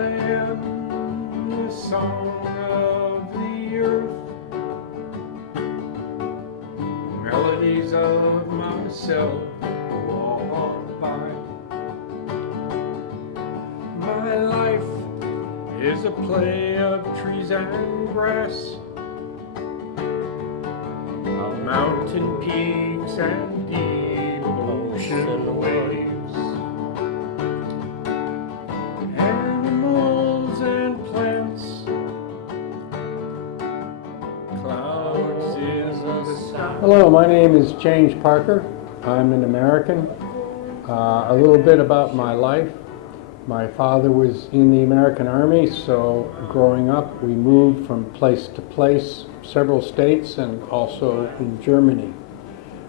I am the song of the earth, melodies of myself walk by. My life is a play of trees and grass, of mountain peaks and deep ocean waves, animals and plants, clouds in the sky. Hello, my name is James Parker. I'm an American. A little bit about my life. My father was in the American Army, so growing up we moved from place to place, several states, and also in Germany.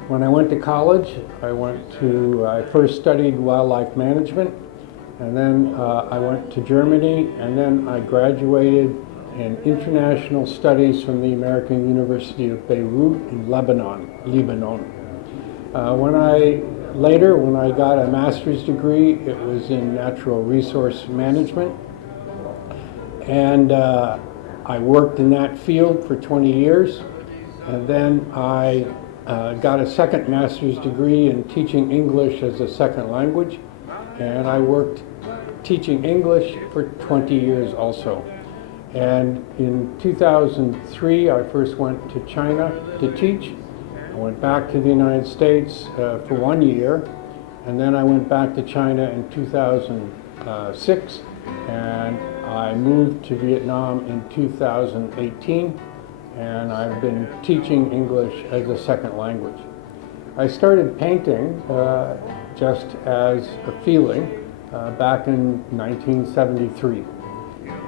When I went to college, I first studied wildlife management, and then I went to Germany, and then I graduated in international studies from the American University of Beirut in Lebanon. When I got a master's degree, it was in natural resource management, and I worked in that field for 20 years, and then I got a second master's degree in teaching English as a second language, and I worked teaching English for 20 years also. And in 2003, I first went to China to teach. I went back to the United States for 1 year, and then I went back to China in 2006, and I moved to Vietnam in 2018, and I've been teaching English as a second language. I started painting just as a feeling back in 1973,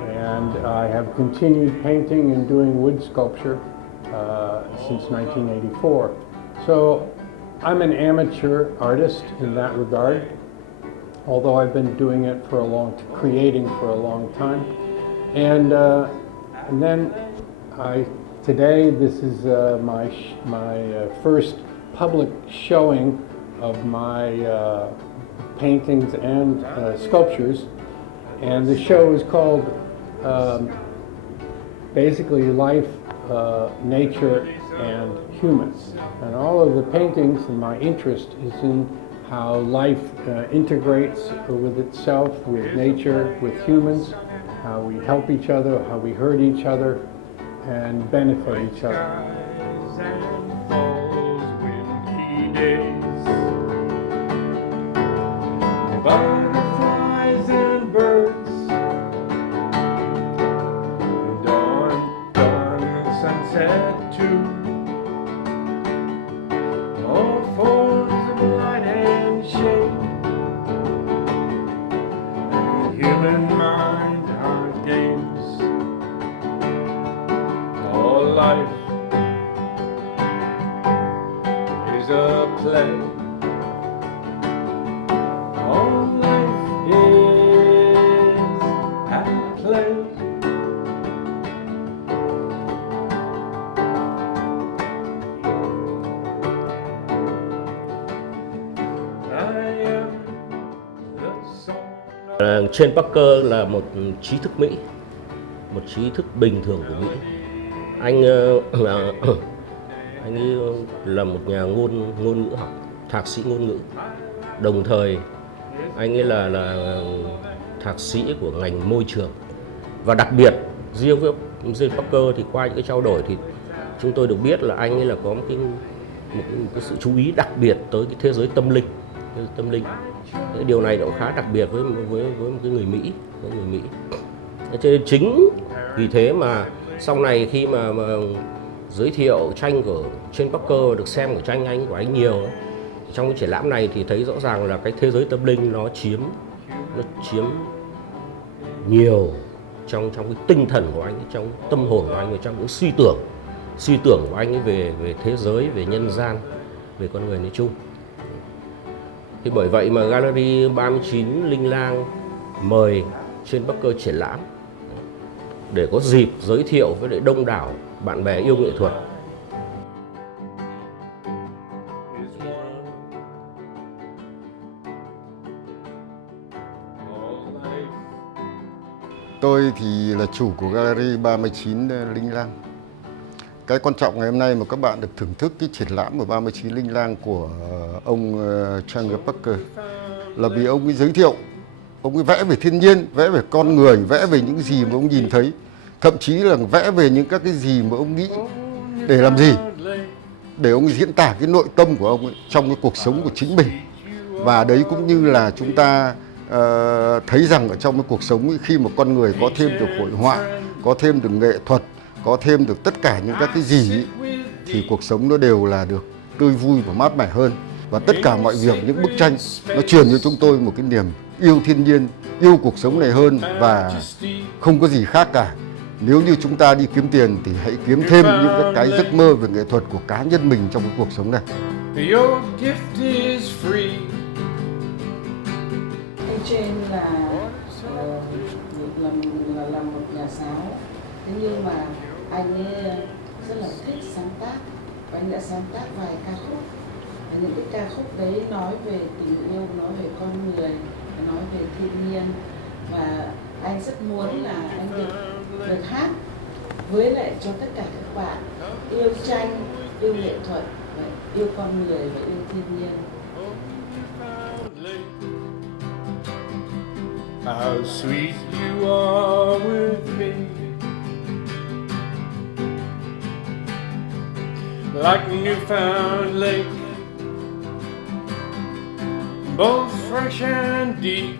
and I have continued painting and doing wood sculpture since 1984. So I'm an amateur artist in that regard, although I've been doing it creating for a long time. And then today this is my first public showing of my paintings and sculptures, and the show is called basically Life, Nature, and Humans. And all of the paintings, and my interest is in how life integrates with itself, with nature, with humans, how we help each other, how we hurt each other, and benefit each other. Butterflies and birds, dawn, sunset too. All forms of light and shade, and human mind, our games. All life is a play. All life is at play. Trên Parker là một trí thức Mỹ, một trí thức bình thường của Mỹ. Anh anh ấy là một nhà ngôn ngữ học, thạc sĩ ngôn ngữ. Đồng thời anh ấy là thạc sĩ của ngành môi trường. Và đặc biệt riêng với James Parker thì qua những cái trao đổi thì chúng tôi được biết là anh ấy là có một cái sự chú ý đặc biệt tới cái thế giới tâm linh. Cái điều này cũng khá đặc biệt với một cái người Mỹ, Cho nên chính vì thế mà sau này khi mà giới thiệu tranh của James Parker, được xem của tranh của anh nhiều ấy, trong cái triển lãm này thì thấy rõ ràng là cái thế giới tâm linh nó chiếm nhiều trong cái tinh thần của anh, trong tâm hồn của anh, và trong những suy tưởng của anh ấy về thế giới, về nhân gian, về con người nói chung. Thì bởi vậy mà Gallery 39 Linh Lang mời James Parker triển lãm để có dịp giới thiệu với lại đông đảo bạn bè yêu nghệ thuật. Tôi thì là chủ của Gallery 39 Linh Lang. Cái quan trọng ngày hôm nay mà các bạn được thưởng thức cái triển lãm của 39 Linh Lang của ông Trung là vì ông ấy giới thiệu, ông ấy vẽ về thiên nhiên, vẽ về con người, vẽ về những gì mà ông nhìn thấy, thậm chí là vẽ về những các cái gì mà ông nghĩ để làm gì, để ông diễn tả cái nội tâm của ông ấy trong cái cuộc sống của chính mình. Và đấy cũng như là chúng ta thấy rằng ở trong cái cuộc sống ấy, khi mà con người có thêm được hội họa, có thêm được nghệ thuật, có thêm được tất cả những các cái gì ấy, thì cuộc sống nó đều là được tươi vui và mát mẻ hơn. Và tất cả mọi việc, những bức tranh nó truyền cho chúng tôi một cái niềm yêu thiên nhiên, yêu cuộc sống này hơn, và không có gì khác cả. Nếu như chúng ta đi kiếm tiền thì hãy kiếm thêm những cái giấc mơ về nghệ thuật của cá nhân mình trong cái cuộc sống này. Anh trên là một nhà giáo, thế nhưng mà anh ấy rất là thích sáng tác và anh đã sáng tác vài ca khúc. Và những cái ca khúc đấy nói về tình yêu, nói về con người, nói về thiên nhiên, và anh rất muốn là anh được hát với lại cho tất cả các bạn yêu tranh, yêu nghệ thuật, và yêu con người và yêu thiên nhiên. How sweet you are with me, like a newfound lake, both fresh and deep.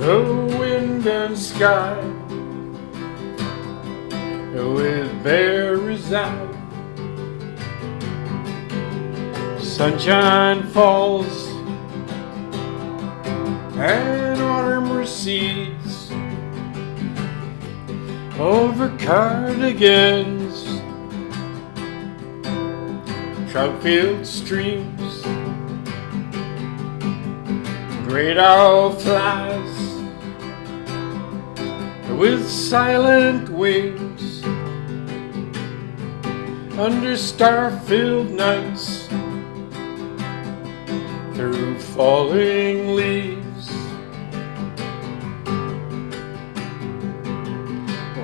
The wind and sky with berries out, sunshine falls and autumn recedes over cardigans, trout-filled streams, great owl flies with silent wings under star-filled nights, through falling leaves.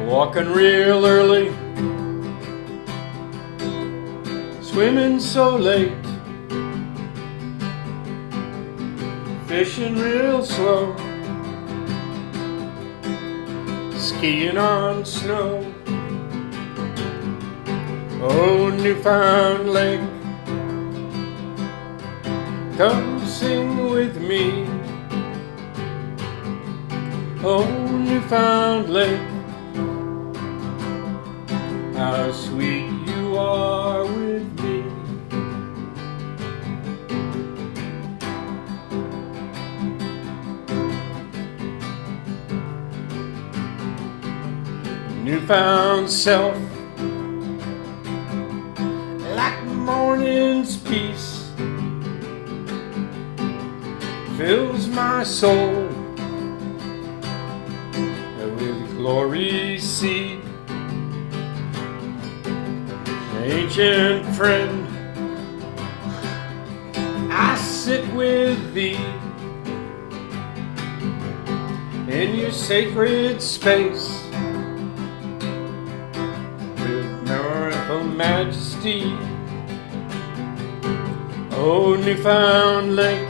Walking real early, swimming so late, fishing real slow, skiing on snow. Oh, Newfound Lake, come sing with me. Oh, Newfound Lake, how sweet you are with me. Newfound self, like morning's peace, fills my soul with glory seed. Ancient friend, I sit with thee in your sacred space with mirthful majesty. Oh, Newfound Lake,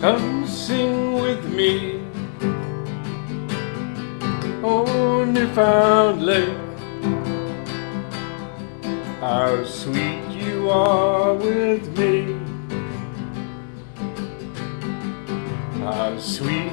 come sing with me. Oh, Newfound Lake, how sweet you are with me. How sweet